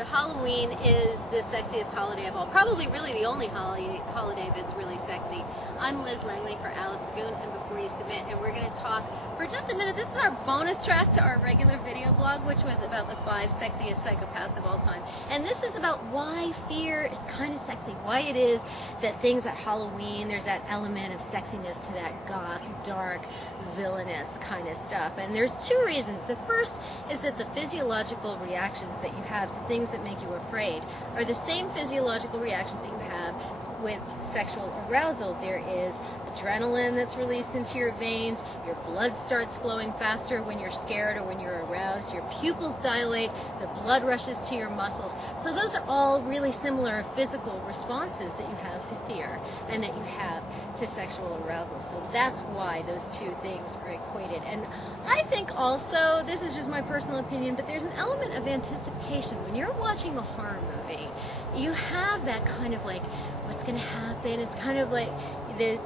that Halloween is the sexiest holiday of all. Probably really the only holiday that's really sexy. I'm Liz Langley for Alice Lagoon and Before You Submit, and we're going to talk for just a minute. This is our bonus track to our regular video blog, which was about the 5 sexiest psychopaths of all time. And this is about why fear is kind of sexy, why it is that things at Halloween, there's that element of sexiness to that goth, dark, villainous kind of stuff. And there's 2 reasons. The first is that the physiological reactions that you have to things that make you afraid are the same physiological reactions that you have with sexual arousal. There is adrenaline that's released into your veins, your blood starts flowing faster when you're scared or when you're aroused, your pupils dilate, the blood rushes to your muscles. So those are all really similar physical responses that you have to fear and that you have to sexual arousal. So that's why those 2 things are equated. And I think also, this is just my personal opinion, but there's an element of anticipation. When you're watching a horror movie, you have that kind of like, what's going to happen? It's kind of like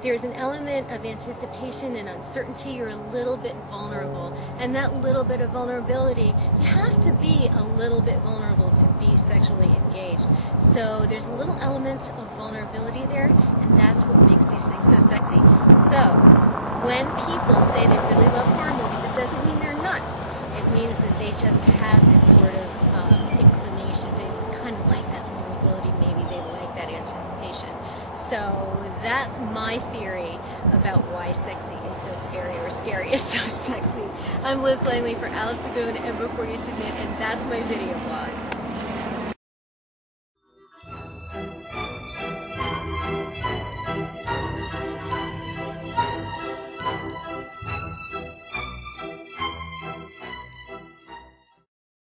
there's an element of anticipation and uncertainty. You're a little bit vulnerable, and that little bit of vulnerability, you have to be a little bit vulnerable to be sexually engaged. So there's a little element of vulnerability there, and that's what makes these things so sexy. So when people say they really love horror movies, it doesn't mean they're nuts. It means that they just have this sort of inclination. They kind of like that vulnerability. Maybe they like that anticipation. So that's my theory about why sexy is so scary, or scary is so sexy. I'm Liz Langley for Alice Lagoon and Before You Submit, and that's my video blog.